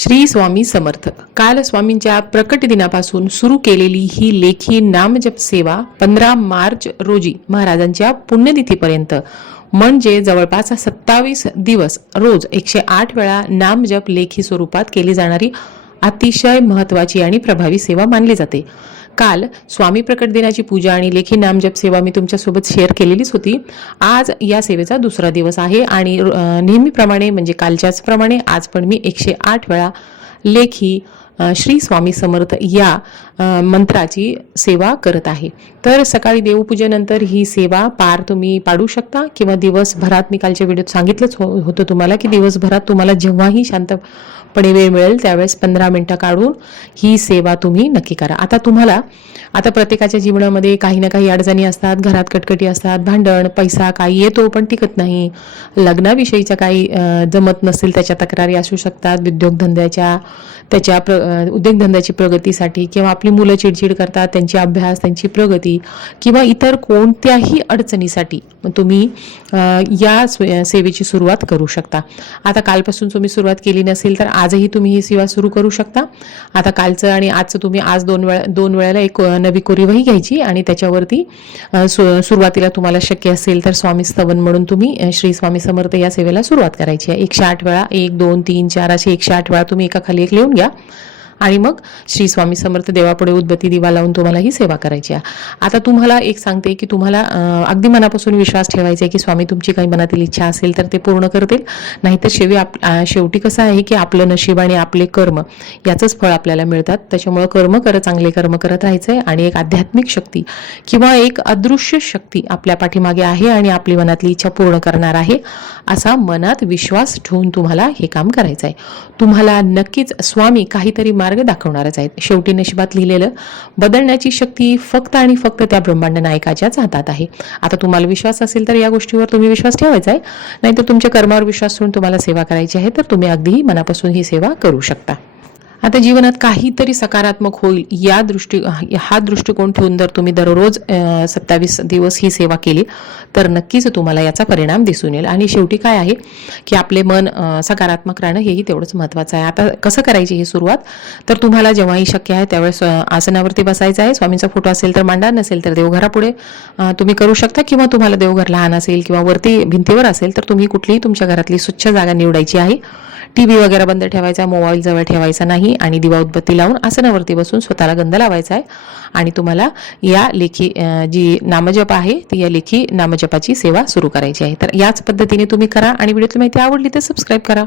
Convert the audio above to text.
श्री स्वामी समर्थ. काल स्वामींच्या प्रकट दिनापासून सुरू केलेली ही लेखी नामजप सेवा 15 मार्च रोजी महाराजांच्या पुण्यतिथीपर्यंत म्हणजे जवळपास 27 दिवस रोज 108 वेळा नामजप लेखी स्वरूपात केली जाणारी अतिशय महत्त्वाची आणि प्रभावी सेवा मानली जाते. काल स्वामी प्रकट दिनाची पूजा आणि लेखी नामजप सेवा मी तुमच्यासोबत शेअर केलेलीच होती. आज या सेवेचा दुसरा दिवस आहे आणि नेहमीप्रमाणे म्हणजे कालच्याच प्रमाणे आज पण मी 108 वेळा लेखी श्री स्वामी समर्थ या मंत्राची सेवा करत आहे. तर सकाळी देवपूजेनंतर ही सेवा पार तुम्ही पाडू शकता किंवा दिवसभरात, मी कालच्या व्हिडिओत सांगितलंच होतं तुम्हाला की दिवसभरात तुम्हाला जेव्हाही शांतपणे वेळ मिळेल त्यावेळेस 15 मिनिटं काढून ही सेवा तुम्ही नक्की करा. आता प्रत्येकाच्या जीवनामध्ये काही ना काही अडचणी असतात, घरात कटकटी असतात, भांडण, पैसा काही येतो पण टिकत नाही, लग्नाविषयीच्या काही जमत नसेल त्याच्या तक्रारी असू शकतात, उद्योगधंद्याच्या उद्योगधंद्याची प्रगतीसाठी किंवा आपली मुलं चिडचिड करतात त्यांची अभ्यास, त्यांची प्रगती किंवा इतर कोणत्याही अडचणीसाठी तुम्ही या सेवेची सुरुवात करू शकता. आता कालपासून तुम्ही सुरुवात केली नसेल तर आजही तुम्ही ही सेवा सुरू करू शकता. आता कालचं आणि आजचं तुम्ही आज दोन वेळेला एक नवी कोरी वही घ्यायची आणि त्याच्यावरती सुरुवातीला तुम्हाला शक्य असेल तर स्वामी स्तवन म्हणून तुम्ही श्री स्वामी समर्थ या सेवेला सुरुवात करायची आहे. 108 वेळा 1 2 3 4 असे 108 वेळा तुम्ही एकाखाली एक लिहून घ्या आणि मग श्री स्वामी समर्थ देवापुढे उदबत्ती दिवा लावून तुम्हाला ही सेवा करायची आहे. आता तुम्हाला एक सांगते की तुम्हाला अगदी मनापासून विश्वास ठेवायचा आहे की स्वामी तुमची काही मनातील इच्छा असेल तर ते पूर्ण करतील. नाहीतर शेवटी कसं आहे की आपलं नशीब आणि आपले कर्म याचंच फळ आपल्याला मिळतात. त्याच्यामुळे चांगले कर्म करत राहायचंय आणि एक आध्यात्मिक शक्ती किंवा एक अदृश्य शक्ती आपल्या पाठीमागे आहे आणि आपली मनातली इच्छा पूर्ण करणार आहे असा मनात विश्वास ठेवून तुम्हाला हे काम करायचं आहे. तुम्हाला नक्कीच स्वामी काहीतरी मार्ग दाखवणारच आहेत. शेवटी नशिबात लिहिलेलं बदलण्याची शक्ती फक्त आणि फक्त त्या ब्रह्मांड नायकाच्याच हातात आहे. आता तुम्हाला विश्वास असेल तर या गोष्टीवर तुम्ही विश्वास ठेवायचा आहे, नाहीतर तुमच्या कर्मावर विश्वास ठेवून तुम्हाला सेवा करायची आहे तर तुम्ही अगदी मनापासून ही सेवा करू शकता. आता जीवनात काहीतरी सकारात्मक होईल हा दृष्टिकोन ठेवून जर तुम्ही दररोज 27 दिवस ही सेवा केली तर नक्कीच तुम्हाला याचा परिणाम दिसून येईल. आणि शेवटी काय आहे की आपले मन सकारात्मक राहणं हेही तेवढंच महत्त्वाचं आहे. आता कसं करायची ही सुरुवात, तर तुम्हाला जेव्हाही शक्य आहे त्यावेळेस आसनावरती बसायचं आहे. स्वामींचा फोटो असेल तर मांडा, नसेल तर देवघरापुढे तुम्ही करू शकता किंवा तुम्हाला देवघर लहान असेल किंवा वरती भिंतीवर असेल तर तुम्ही कुठलीही तुमच्या घरातली स्वच्छ जागा निवडायची आहे. टीव्ही वगैरे बंद ठेवायचा, मोबाईल जवळ ठेवायचा नाही आणि दिवा उदबत्ती लावून आसनावरती बसून स्वतःला गंध लावायचा आहे आणि तुम्हाला या लेखी जी नामजप आहे ती या लेखी नामजपाची सेवा सुरू करायची आहे. तर याच पद्धतीने तुम्ही करा आणि व्हिडिओची माहिती आवडली तर सबस्क्राईब करा.